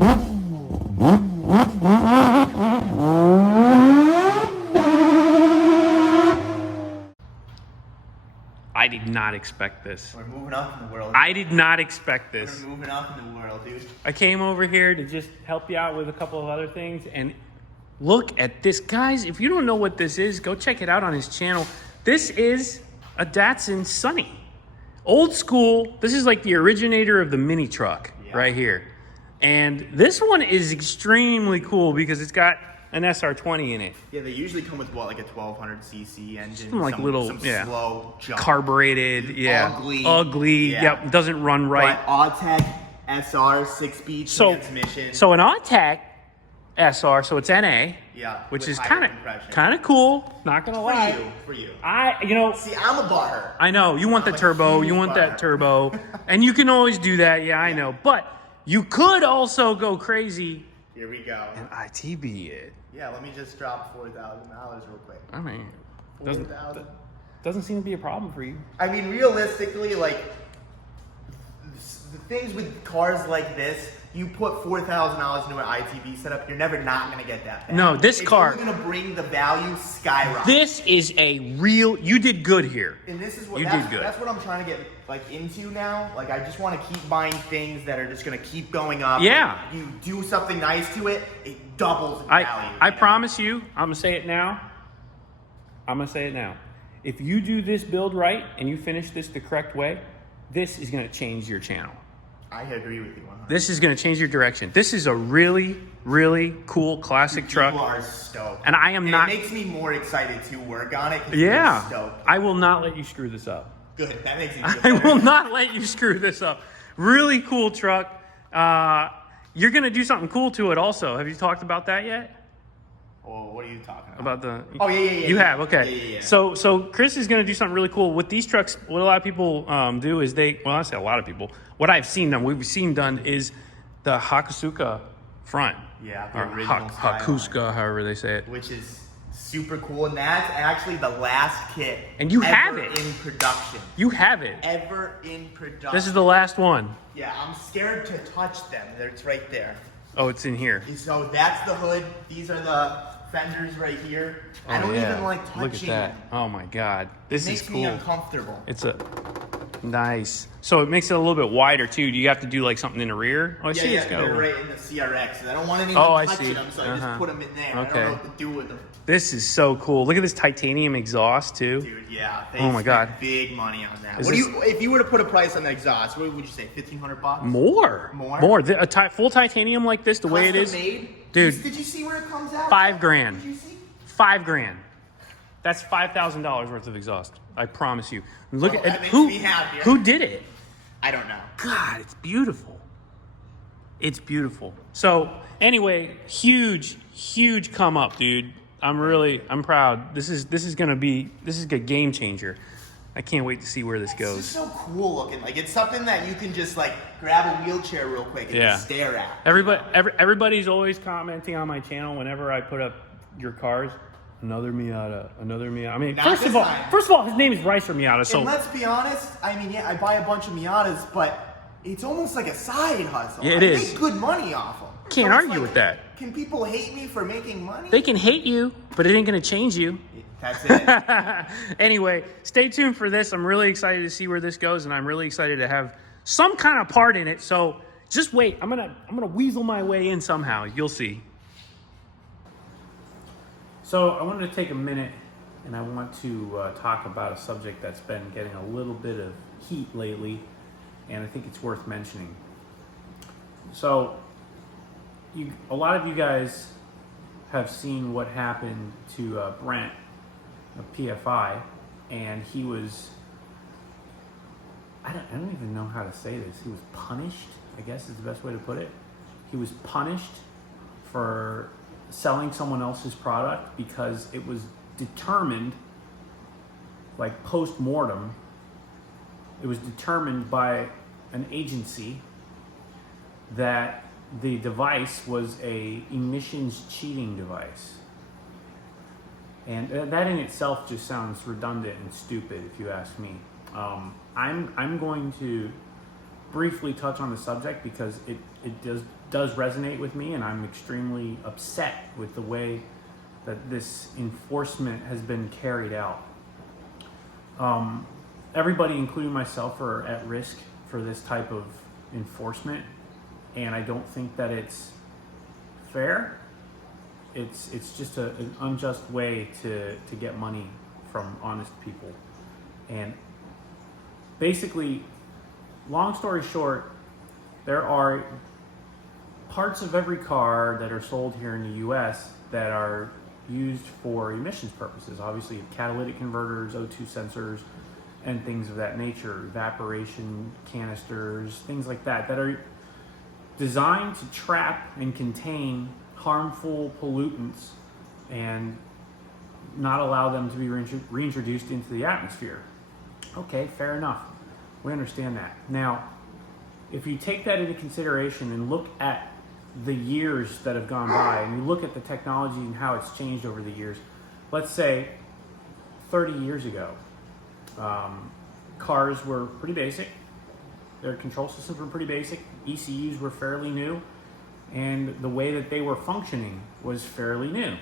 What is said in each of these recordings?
I did not expect this. We're moving up in the world. I did not expect this. We're moving up in the world, dude. I came over here to just help you out with a couple of other things, and look at this. Guys, if you don't know what this is, go check it out on his channel. This is a Datsun Sunny. Old school. This is like the originator of the mini truck right here. And this one is extremely cool because it's got an SR20 in it. Yeah, they usually come with what, like a 1200cc engine, some slow jump, carbureted, ugly. Yeah. Yep, doesn't run right. But Autech SR 6-speed transmission. So an Autech SR, so it's NA. Yeah, which is kind of cool. Not gonna lie. For you. See, I'm a butthurt. I know you want the turbo. You want that turbo, and you can always do that. Yeah, I know. But you could also go crazy. Here we go. And ITB it. Yeah, let me just drop $4,000 real quick. I mean, doesn't seem to be a problem for you. I mean, realistically, like the things with cars like this, you put $4,000 into an ITB setup, you're never not gonna get that back. No, this car. It's gonna bring the value skyrocket. This is a real. You did good here. And this is what you did good. That's what I'm trying to get like into now. Like I just want to keep buying things that are just gonna keep going up. Yeah. Like, you do something nice to it, it doubles in value. I promise you. I'm gonna say it now. If you do this build right and you finish this the correct way, this is gonna change your channel. I agree with you 100%. This is going to change your direction. This is a really, really cool classic truck. People are stoked. And I am not. It makes me more excited to work on it. Yeah. Stoked. I will not let you screw this up. Good. That makes me I will not let you screw this up. Really cool truck. You're going to do something cool to it also. Have you talked about that yet? Well, what are you talking about? Oh, yeah. You have, okay. Yeah. So Chris is going to do something really cool. With these trucks, what a lot of people do is I say a lot of people, what I've seen done, we've seen done is the Hakusuka front. Yeah, the or original Hakusuka, however they say it. Which is super cool, and that's actually the last kit and you have it in production. You have it. Ever in production. This is the last one. Yeah, I'm scared to touch them. It's right there. Oh, it's in here. So that's the hood. These are the fenders right here. I don't even like touching. Look at that. Oh my God. This is cool. Makes me uncomfortable. It's a nice. So it makes it a little bit wider too. Do you have to do like something in the rear? Oh, I see it's got they're right in the CRX. I don't want anyone touching them, so I just put them in there. Okay. I don't know what to do with them. This is so cool. Look at this titanium exhaust too. Dude, yeah. Oh my God. Big money on that. If you were to put a price on the exhaust, what would you say? $1,500? More. Full titanium like this, the way it is. Made? Dude. Did you see where it comes out? $5,000. Did you see? $5,000. That's $5,000 worth of exhaust. I promise you. Look at that makes who. Me happier. Who did it? I don't know. God, it's beautiful. It's beautiful. So anyway, huge come up, dude. I'm proud. This is a game changer. I can't wait to see where this goes. It's just so cool looking. Like it's something that you can just like grab a wheelchair real quick and just stare at. Everybody's always commenting on my channel whenever I put up your cars. Another Miata. I mean, first of all, his name is Ricer Miata. So and let's be honest. I mean, yeah, I buy a bunch of Miatas, but it's almost like a side hustle. Yeah, it is. I make good money off them. Can't argue with that. Can people hate me for making money? They can hate you, but it ain't gonna change you. That's it. Anyway, stay tuned for this. I'm really excited to see where this goes, and I'm really excited to have some kind of part in it. So just wait. I'm gonna weasel my way in somehow. You'll see. So I wanted to take a minute, and I want to talk about a subject that's been getting a little bit of heat lately, and I think it's worth mentioning. So a lot of you guys have seen what happened to Brent of PFI, and he was, I don't even know how to say this. He was punished, I guess is the best way to put it. He was punished for selling someone else's product because it was determined, like post-mortem, it was determined by an agency that the device was a emissions cheating device. And that in itself just sounds redundant and stupid if you ask me. I'm going to briefly touch on the subject because it does resonate with me, and I'm extremely upset with the way that this enforcement has been carried out. Everybody, including myself, are at risk for this type of enforcement, and I don't think that it's fair. It's just an unjust way to get money from honest people. And basically, long story short, there are parts of every car that are sold here in the US that are used for emissions purposes. Obviously, catalytic converters, O2 sensors, and things of that nature, evaporation canisters, things like that are designed to trap and contain harmful pollutants and not allow them to be reintroduced into the atmosphere. Okay, fair enough. We understand that. Now, if you take that into consideration and look at the years that have gone by, and you look at the technology and how it's changed over the years, let's say 30 years ago, cars were pretty basic. Their control systems were pretty basic. ECUs were fairly new, and the way that they were functioning was fairly new.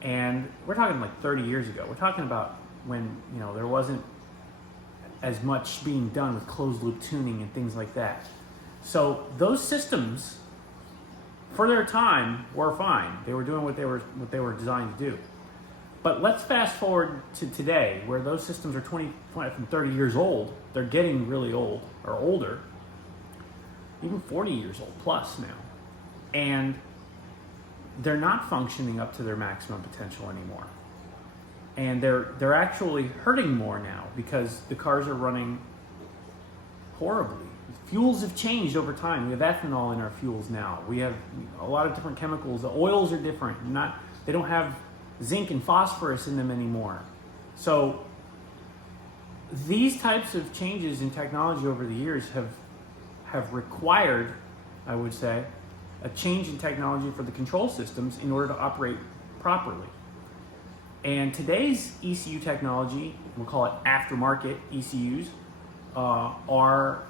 And we're talking like 30 years ago. We're talking about when, there wasn't as much being done with closed loop tuning and things like that. So those systems, for their time, were fine. They were doing what they were designed to do. But let's fast forward to today, where those systems are 25 and 30 years old. They're getting really old, or older, even 40 years old plus now. And they're not functioning up to their maximum potential anymore. And they're actually hurting more now because the cars are running horribly. Fuels have changed over time. We have ethanol in our fuels now. We have a lot of different chemicals. The oils are different. They don't have zinc and phosphorus in them anymore. So these types of changes in technology over the years have required, I would say, a change in technology for the control systems in order to operate properly. And today's ECU technology, we'll call it aftermarket ECUs, are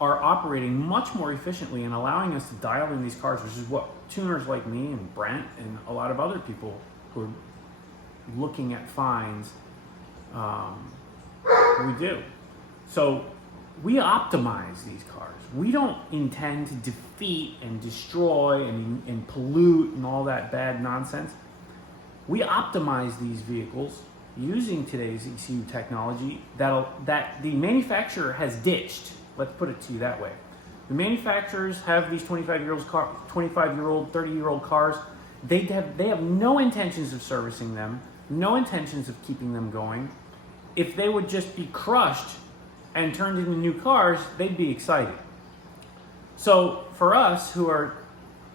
operating much more efficiently and allowing us to dial in these cars, which is what tuners like me and Brent and a lot of other people who are looking at fines, we do. So we optimize these cars. We don't intend to defeat and destroy and pollute and all that bad nonsense. We optimize these vehicles using today's ECU technology that the manufacturer has ditched. Let's put it to you that way. The manufacturers have these 25-year-old, 30-year-old cars. They have no intentions of servicing them, no intentions of keeping them going. If they would just be crushed and turned into new cars, they'd be excited. So for us who are,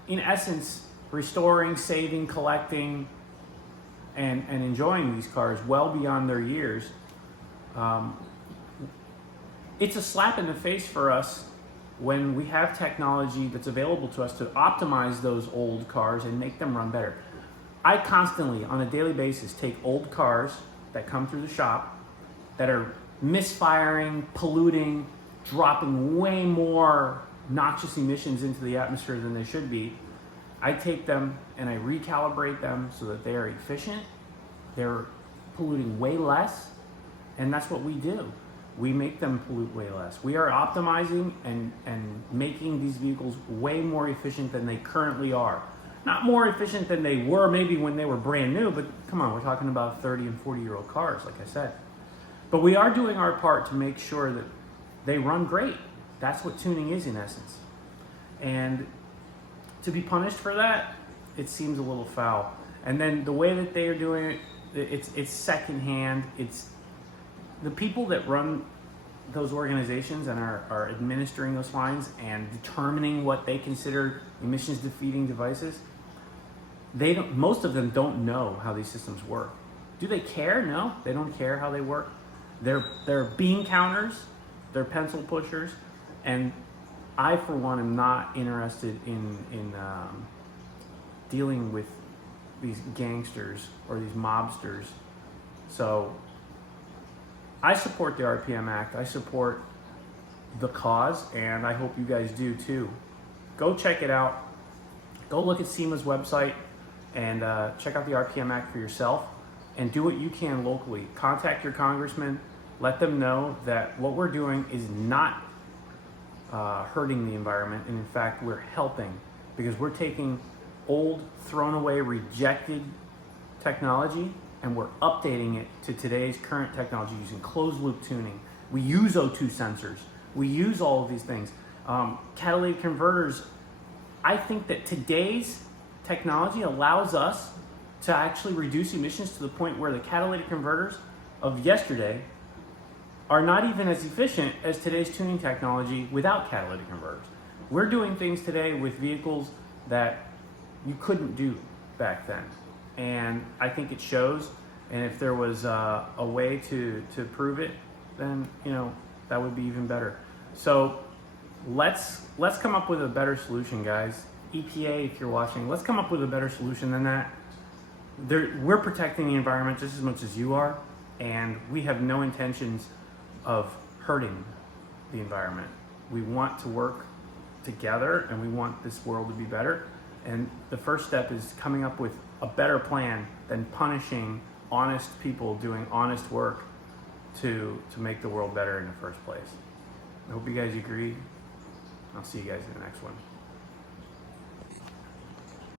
in essence, restoring, saving, collecting, and enjoying these cars well beyond their years, it's a slap in the face for us when we have technology that's available to us to optimize those old cars and make them run better. I constantly, on a daily basis, take old cars that come through the shop that are misfiring, polluting, dropping way more noxious emissions into the atmosphere than they should be. I take them and I recalibrate them so that they are efficient, they're polluting way less, and that's what we do. We make them pollute way less. We are optimizing and making these vehicles way more efficient than they currently are. Not more efficient than they were maybe when they were brand new, but come on, we're talking about 30 and 40-year-old cars, like I said. But we are doing our part to make sure that they run great. That's what tuning is, in essence. And to be punished for that, it seems a little foul. And then the way that they are doing it, it's secondhand. It's the people that run those organizations and are administering those fines and determining what they consider emissions defeating devices. Most of them don't know how these systems work. Do they care? No, they don't care how they work. They're bean counters, they're pencil pushers, and I, for one, am not interested in dealing with these gangsters or these mobsters. So I support the RPM Act. I support the cause, and I hope you guys do too. Go check it out. Go look at SEMA's website and check out the RPM Act for yourself, and do what you can locally. Contact your congressman. Let them know that what we're doing is not hurting the environment, and in fact, we're helping, because we're taking old, thrown away, rejected technology, and we're updating it to today's current technology using closed loop tuning. We use O2 sensors. We use all of these things. Catalytic converters, I think that today's technology allows us to actually reduce emissions to the point where the catalytic converters of yesterday are not even as efficient as today's tuning technology without catalytic converters. We're doing things today with vehicles that you couldn't do back then. And I think it shows. And if there was a way to prove it, then that would be even better. So let's come up with a better solution, guys. EPA, if you're watching, let's come up with a better solution than that. We're protecting the environment just as much as you are, and we have no intentions of hurting the environment. We want to work together, and we want this world to be better. And the first step is coming up with a better plan than punishing honest people doing honest work to make the world better in the first place. I hope you guys agree. I'll see you guys in the next one.